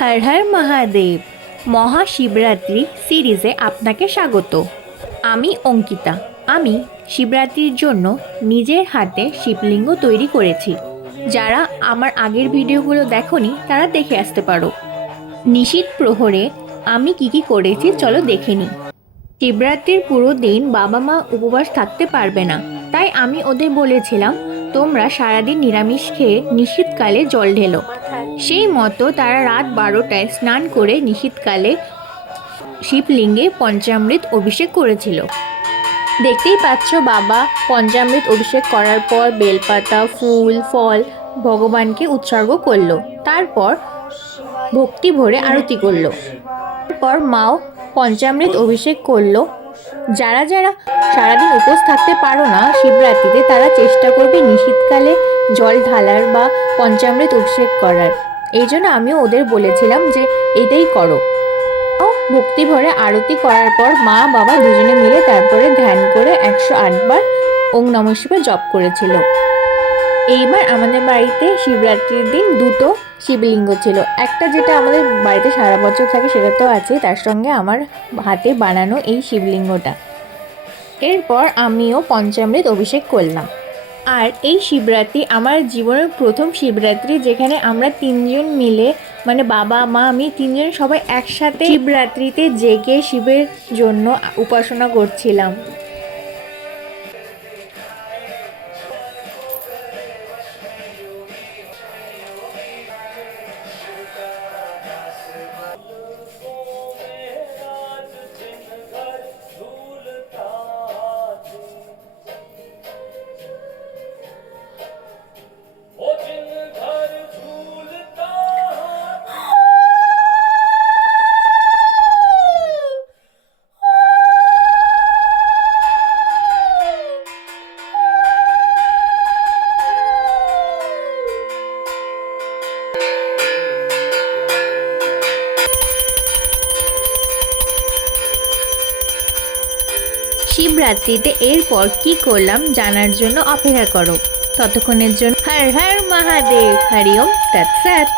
হর হর মহাদেব। মহাশিবরাত্রি সিরিজে আপনাকে স্বাগত। আমি অঙ্কিতা। আমি শিবরাত্রির জন্য নিজের হাতে শিবলিঙ্গ তৈরি করেছি। যারা আমার আগের ভিডিওগুলো দেখোনি তারা দেখে আসতে পারো। নিশীথ প্রহরে আমি কি করেছি চলো দেখে নিই। শিবরাত্রির পুরো দিন বাবা মা উপবাস থাকতে পারবে না, তাই আমি ওদের বলেছিলাম তোমরা সারাদিন নিরামিষ খেয়ে নিশীথকালে জল ঢেলো। সেই মতো তারা রাত 12টায় স্নান করে নিশীথকালে শিবলিঙ্গে পঞ্চামৃত অভিষেক করেছিল। দেখতেই পাচ্ছ বাবা পঞ্চামৃত অভিষেক করার পর বেলপাতা ফুল ফল ভগবানকে উৎসর্গ করলো, তারপর ভক্তি ভরে আরতি করলো। তারপর মাও পঞ্চামৃত অভিষেক করলো। যারা যারা সারাদিন উপোস থাকতে পারো না শিবরাত্রিতে, তারা চেষ্টা করবে নিশীথকালে জল ঢালার বা পঞ্চামৃত অভিষেক করার। এই জন্য আমিও ওদের বলেছিলাম যে এটাই করো। ভক্তি ভরে আরতি করার পর মা বাবা দুজনে মিলে তারপরে ধ্যান করে 108 বার ওং নমঃ শিবায় জপ করেছিল। এইবার আমাদের বাড়িতে শিবরাত্রির দিন দুটো শিবলিঙ্গ ছিল। একটা যেটা আমাদের বাড়িতে সারা বছর থাকে সেটা তো আছে, তার সঙ্গে আমার হাতে বানানো এই শিবলিঙ্গটা। এরপর আমিও পঞ্চামৃত অভিষেক করলাম। আর এই শিবরাত্রি আমার জীবনের প্রথম শিবরাত্রি, যেখানে আমরা তিনজন মিলে মানে বাবা মা আমি তিনজন সবাই একসাথে শিবরাত্রিতে জেগে শিবের জন্য উপাসনা করছিলাম। শিবরাত্রিতে এরপর কি করলাম জানার জন্য অপেক্ষা করো। ততক্ষণের জন্য হর হর মহাদেব, হরি ওম তৎসৎ।